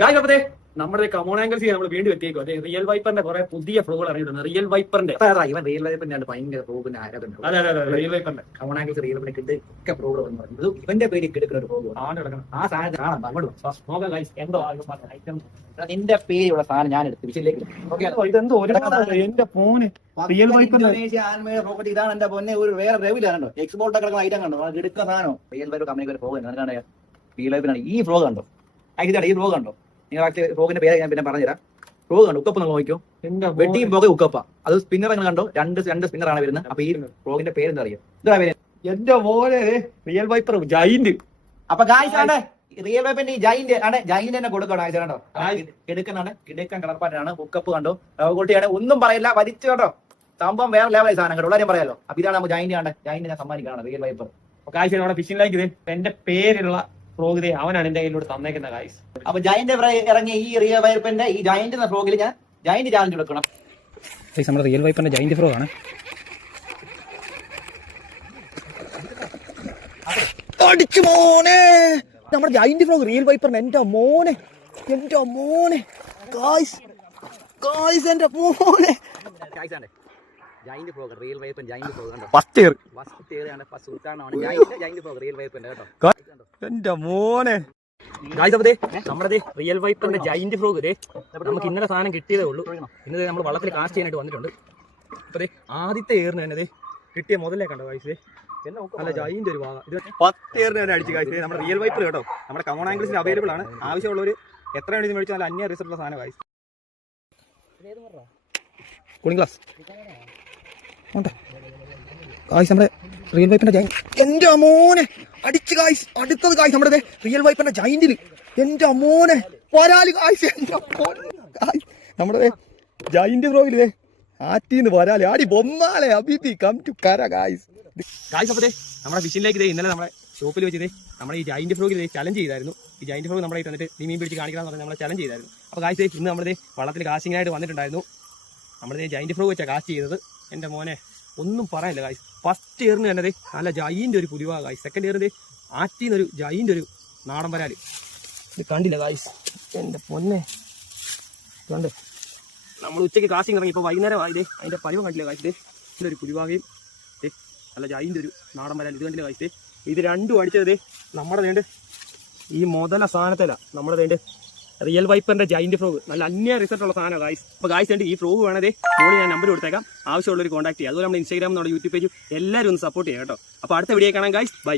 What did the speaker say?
Guys അപ്പത്തെ നമ്മുടെ come on angles നമ്മൾ വീണ്ടും എത്തിയേക്കും. അതെ, റിയൽ വൈപ്പറിന്റെ കുറെ പുതിയ ഫ്രോകൾ അറിഞ്ഞിട്ടുണ്ട്. റിയൽ വൈപ്പറിന്റെ ഇവൻ റിയൽ വൈപ്പറിന്റെ ഭയങ്കര ഫ്രോഗിന്റെ ആരാധന. അതെ അതെ അതെ, റിയൽ വൈപ്പറിന്റെ കമോൺ ആംഗിൾസ് റിയൽ വൈപ്പറിന്റെ ഒക്കെ ഫ്രോഗ് എന്ന് പറയുന്നത് ഇവന്റെ പേര് എടുക്കുന്ന ഒരു ഫ്രോഗ് ആണ് കിടക്കണം. ആ സാധനം കാണാം അങ്ങോട്ട് നോക്കാം ഗായ്സ്, എന്തോ ഐറ്റം നിന്റെ പേരുള്ള സാധനം ഞാൻ എടുത്ത് വിഷയിലേക്ക്. ഇതെന്തോ എന്റെ ഫോണ് റിയൽ വൈപ്പറിന്റെ ഇന്തോനേഷ്യ ആൻമേഡ് പ്രോപ്പർട്ടി ഇതാണ് എന്റെ പൊന്നെ. ഒരു വേറെ ലെവലാണോ എക്സ്പോർട്ട് കിടക്കുന്ന ഐറ്റം കണ്ടോ? അത് എടുക്കുന്ന സാധനോ റിയൽ വൈപ്പർ കമ്പനിക്ക് ഒരു ഫ്രോഗ് എന്താണ് റിയൽ വൈപ്പറാണ് ഈ ഫ്രോഗ് കണ്ടോ? ഇതാണ് ഈ ഫ്രോഗ് കണ്ടോ? നിങ്ങൾ ഫ്രോഗിന്റെ പേര് ഞാൻ പിന്നെ പറഞ്ഞുതരാം. ഫ്രോഗ് കണ്ടോ? ഉക്കപ്പ് നിങ്ങൾ നോക്കിയോ, വെട്ടിയും പോകെ ഉക്കപ്പ. അത് സ്പിന്നർ നിങ്ങൾ കണ്ടോ? രണ്ട് സ്പിന്നറാണ് വരുന്നത്. അപ്പൊ ഈ ഫ്രോഗിന്റെ പേര് എന്താ അറിയാം? ഇതാ പേര് എന്റെ മോനെ റിയൽ വൈപ്പർ ജൈന്റ്. അപ്പൊ ഗായ്സ് ആണ് റിയൽ വൈപ്പറിന്റെ ഈ ജൈന്റ് ആണ്. ജൈന്റ് തന്നെ കൊടുക്കണം ഗായ്സ് കണ്ടോ? എടുക്കുന്നതാണ് കിടക്കാൻ കളർപ്പാറ്റാണ്. ഉക്കപ്പ് കണ്ടോ? കുട്ടിയാണ് ഒന്നും പറയില്ല, വലിച്ചു കേട്ടോ. സംഭവം വേറെ ലെവലായി സാധനം കേട്ടോ, ഉള്ളവരെയും പറയാലോ. അപ്പൊ ഇതാണ് നമുക്ക് ജൈന്റ് ആണ്. ജൈന്റ് ഞാൻ സമ്മാനിക്കാണ് റിയൽ വൈപ്പർ. ഗായ്സ് നമ്മുടെ ഫിഷിംഗ് ലൈക്ക് ഇത് എന്റെ പേരുള്ള ഫ്രോഗ് അവനാണ് എന്റെ കയ്യിലൂടെ തന്നേക്കുന്ന ഗായ്സ്. അപ്പൊ ജൈന്റ് ഇറങ്ങിയ ഈ റിയൽ വൈപ്പറിന്റെ ഈ ജൈന്റ് എന്ന ഫ്രോഗിൽ ഞാൻ ജൈന്റ് ചാലഞ്ച് കൊടുക്കണം. നമ്മുടെ റിയൽ വൈപ്പറിന്റെ ജൈന്റ് ഫ്രോഗ് ആണ്. അടിച്ചു മോനെ, നമ്മുടെ ജൈന്റ് ഫ്രോഗ് റിയൽ വൈപ്പറിന്. എന്റെ മോനെ ഗായ്സ് എന്റെ മോനെ giant frog real viper giant frog കണ്ടോ? ഫസ്റ്റ് ഇയർ ഫസ്റ്റ് ഉദ്ഘാടനമാണ് ജൈന്റ് ഫ്രോഗ് റിയൽ വൈപ്പറിന്റെ കേട്ടോ. എന്റെ മോനെ ഗായ്സ്, അപ്പതേ നമ്മുടെ റിയൽ വൈപ്പറിന്റെ ജൈന്റ് ഫ്രോഗ് നമുക്ക് ഇന്നലെ സാധനം കിട്ടിയതേ ഉള്ളൂ. ഇന്നത് നമ്മൾ വള്ളത്തിൽ കാസ്റ്റ് ചെയ്യാനായിട്ട് വന്നിട്ടുണ്ട്. അപ്പതേ ആദ്യത്തെ ഏറിന് തന്നെ കിട്ടിയ മുതലേ കണ്ടോ ഗായ്സ്? അല്ല ജൈന്റ് ഒരു ഭാഗം ഇത് 10 ഏറിന് തന്നെ അടിച്ച് ഗായ്സ്. നമ്മുടെ റിയൽ വൈപ്പർ കേട്ടോ, നമ്മുടെ കമോൺ ആംഗിൾസിന് അവൈലബിൾ ആണ്. ആവശ്യമുള്ളവർ എത്ര വേണ്ടി മേടിച്ചാൽ നല്ല അന്യ റിസൾട്ടുള്ള സാധനം ഗായ്സ്. കൂളിംഗ് ഗ്ലാസ് ഗായ്സ്, നമ്മുടെ റിയൽ വൈപ്പറിന്റെ ജൈന്റ്. എന്റെ മോനെ അടിച്ച് ഗായ്സ്. അടുത്തത് ഗായ്സ് നമ്മുടെ റിയൽ വൈപ്പറിന്റെ ജൈന്റിൽ. എന്റെ മോനെ വരാല് ഗായ്സ്. എന്റെ ഗായ്സ് നമ്മുടെ ജൈന്റ് ഫ്രോഗില് ആറ്റിന്ന് വരാല് ആടി ബൊമ്മാലെ അബിബി കം ടു കര ഗായ്സ്. ഗായ്സ് അപ്പത്തേ നമ്മുടെ ഫിഷിംഗിലേക്ക് ഇന്നലെ നമ്മുടെ ഷോപ്പിൽ വെച്ചത് നമ്മുടെ ഈ ജൈന്റ് ഫ്രോഗിൽ ചലഞ്ച് ചെയ്തായിരുന്നു. ഈ ജൈന്റ് ഫ്രോഗ് നമ്മളെ തന്നിട്ട് നീ മീൻ പിടിച്ച് കാണിക്കാന്ന് പറഞ്ഞാൽ നമ്മളെ ചലഞ്ച് ചെയ്തായിരുന്നു. അപ്പോൾ ഗായ്സ് ഇന്ന് നമ്മുടെ വള്ളത്തിൽ കാസ്റ്റിങ്ങിനായിട്ട് വന്നിട്ടുണ്ടായിരുന്നു. നമ്മുടെ ജൈന്റ് ഫ്രോഗ് വെച്ചാൽ കാസ്റ്റ് ചെയ്തത്. എൻ്റെ മോനെ ഒന്നും പറയാനില്ല ഗായ്സ്. ഫസ്റ്റ് ഇയറിന് തന്നെ നല്ല ജൈൻ്റെ ഒരു പുലിവാ ഗായ്സ്. സെക്കൻഡ് ഇയറിന് ആറ്റിന്നൊരു ജൈൻ്റെ ഒരു നാടൻ വരാല്. ഇത് കണ്ടില്ല ഗായ്സ്, എൻ്റെ പൊന്നെ കണ്ട്. നമ്മൾ ഉച്ചയ്ക്ക് കാസ്റ്റിംഗ് ഇറങ്ങി ഇപ്പോൾ വൈകുന്നേരം ആയത് അതിൻ്റെ പരിവം കണ്ടില്ല ഗായ്സ്. ഇതിലൊരു പുലിവാകയും നല്ല ജൈൻ്റെ ഒരു നാടൻ വരാൽ. ഇത് കണ്ടില്ല ഗായ്സ്. ഇത് രണ്ടും അടിച്ചത് നമ്മുടെ വേണ്ട ഈ മുതല സാധനത്തില നമ്മുടെ വേണ്ട റിയൽ വൈപ്പറിന്റെ ജൈന്റ് ഫ്രോഗ്. നല്ല അന്യ റിസൾട്ടുള്ള സാധനം ഗായ്സ്. അപ്പോൾ ഗായ്സ് ഉണ്ട് ഈ ഫ്രോഗ് വേണതേ മോളി ഞാൻ നമ്പർ കൊടുത്തേക്കാം, ആവശ്യമുള്ളവർ കോൺടാക്ട് ചെയ്യുക. അതുപോലെ നമ്മുടെ ഇൻസ്റ്റാഗ്രാം നമ്മുടെ യൂട്യൂബ് പേജും എല്ലാവരും ഒന്ന് സപ്പോർട്ട് ചെയ്യാം കേട്ടോ. അപ്പോൾ അടുത്ത വീഡിയോ കാണാം ഗായ്സ്, ബൈ.